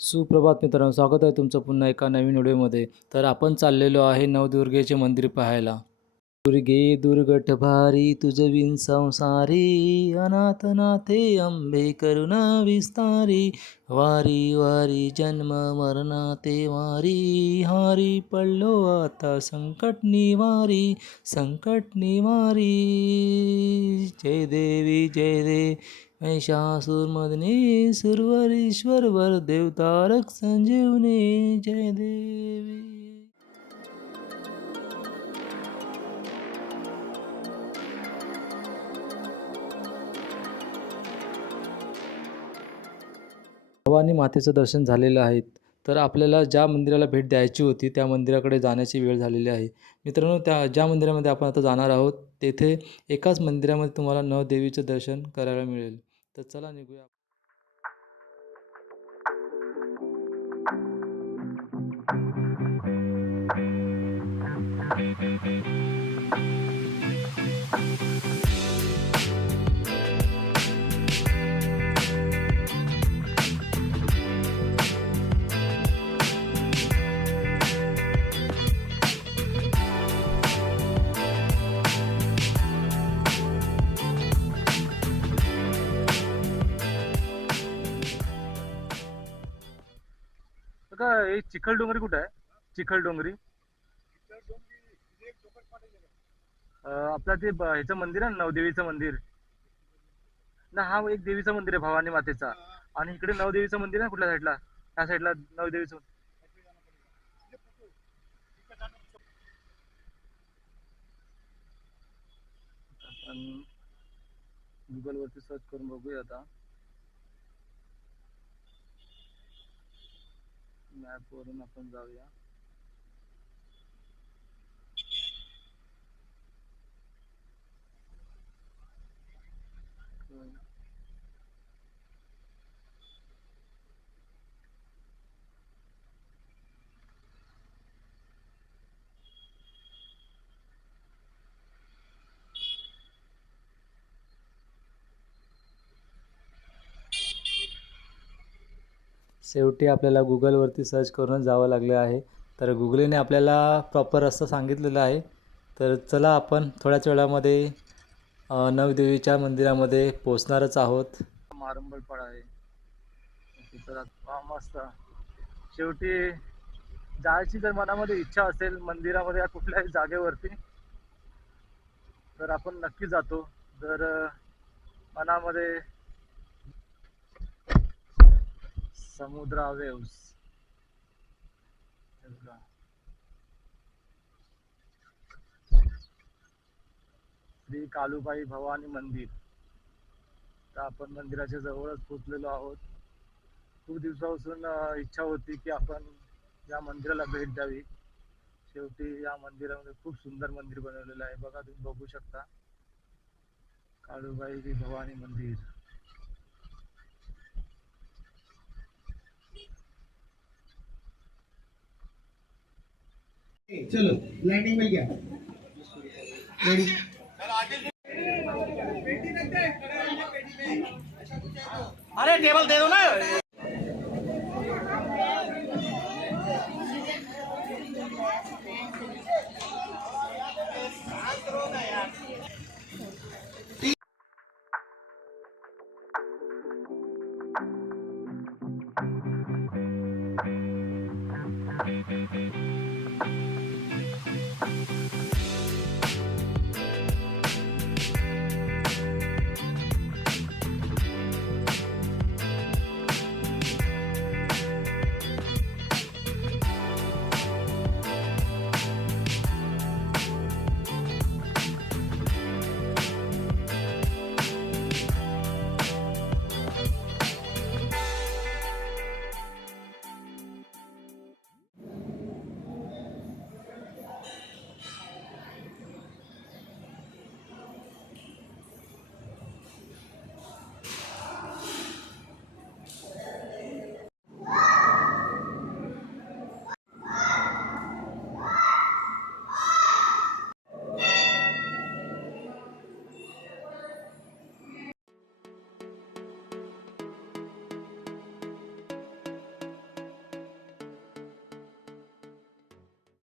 सुप्रभात मित्रांनो, स्वागत आहे तुमचं पुन्हा एका नवीन व्हिडिओमध्ये. तर आपण चाललेलो आहे नवदुर्गेचे मंदिर पाहायला. दुर्गे दुर्गट भारी तुझविन संसारी, अनाथ नाथे अंबे करुणा विस्तारी. वारी वारी जन्म मरणा ते वारी, हारी पडलो आता संकट निवारी, संकट निवारी. जय देवी जय देवी महिषासुरमर्दिनी, सुरवरीश्वर वर देवतारक संजीवनी. जय देवी. भवानी मातेचं दर्शन झालेलं आहे. तर आपल्याला ज्या मंदिराला भेट द्यायची होती त्या मंदिराकडे जाण्याची वेळ झालेली आहे. मित्रांनो, ज्या मंदिरामध्ये आपण आता जाणार आहोत तेथे एकाच मंदिरामध्ये तुम्हाला नवदेवीचं दर्शन करायला मिळेल. तर चला निघूया. का हे चिखल डोंगरी कुठे आहे? चिखल डोंगरी आपला ते ह्याचं मंदिर आहे ना, नवदेवीचं मंदिर ना. हा एक देवीचं मंदिर आहे भवानी मातेचा, आणि इकडे नवदेवीचं मंदिर आहे कुठल्या साईडला? त्या साईडला नवदेवीचं. आपण गुगल वरती सर्च करून बघूया आता. मॅप वरून आपण जाऊया. शेवटी आपल्याला गुगलवरती सर्च करूनच जावं लागले आहे. तर गुगलने आपल्याला प्रॉपर रस्ता सांगितलेला आहे. तर चला आपण थोड्याच वेळामध्ये नवदेवीच्या मंदिरामध्ये पोचणारच आहोत. मारंबळपाडा आहे तिथं. मस्त. शेवटी जायची जर मनामध्ये इच्छा असेल मंदिरामध्ये या कुठल्याही जागेवरती, तर आपण नक्की जातो. जर मनामध्ये समुद्रा वेव्स, श्री कालुबाई भवानी मंदिर. तर आपण मंदिराच्या जवळच पोचलेलो आहोत. खूप दिवसापासून इच्छा होती की आपण या मंदिराला भेट द्यावी. शेवटी या मंदिरामध्ये खूप सुंदर मंदिर बनवलेलं आहे. बघा, तुम्ही बघू शकता काळूबाई भवानी मंदिर. चलो लैंडिंग मिल गया। अरे टेबल दे दो ना।